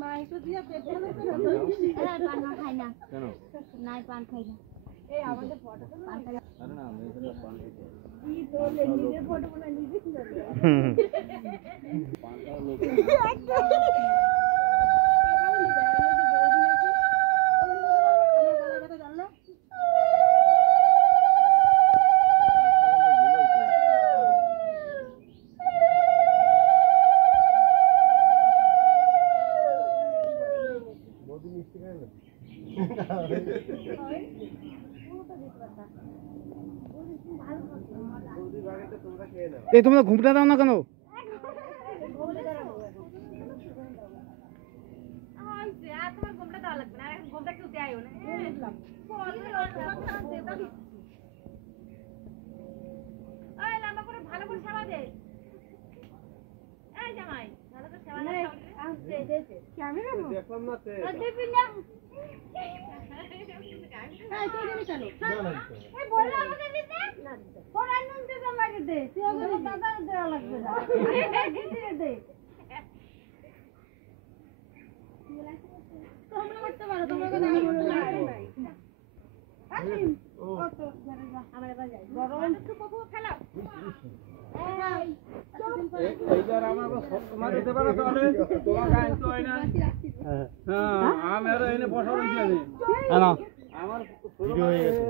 মাইতো দিয়া পেট ভালো করে পান খাই না কেন নাই পান খাই না এই আমাদের ফটো পান খাই আরে না আমি এখানে পান খাইতে কি তো নিজের ফটো বানাই নিজে কি করবে পানটা লোক এই তোমরা ঘুমটা দাও না কেন? তোমার ঘুমটা দেওয়া লাগবে না ঘুমটা একটু দেয়ও না লম্বা করে ভালো করে সেবা দে এই জামাই ভালো করে সেবা দে ক্যামেরা দেখলাম না তে দেবি না এই তুই দিবি কেন এই বললা আমাদের দিতে না তোর আনন্দ দিতে লাগে দে তুই ওগুলো দাদা দেওয়া লাগবে না দিয়ে দে তোমরা করতে পারো তোমরা কথা আমি বলবো না আসিন ও তো আমরা এবার যাই গরম একটু কত খেলা এইবার আমাকে তোমার দিতে পারো তাহলে তোমাকে আনতে হয় না হ্যাঁ আমি আর এনে বসা রইছি আমি না আমার ভিডিও হয়ে গেছে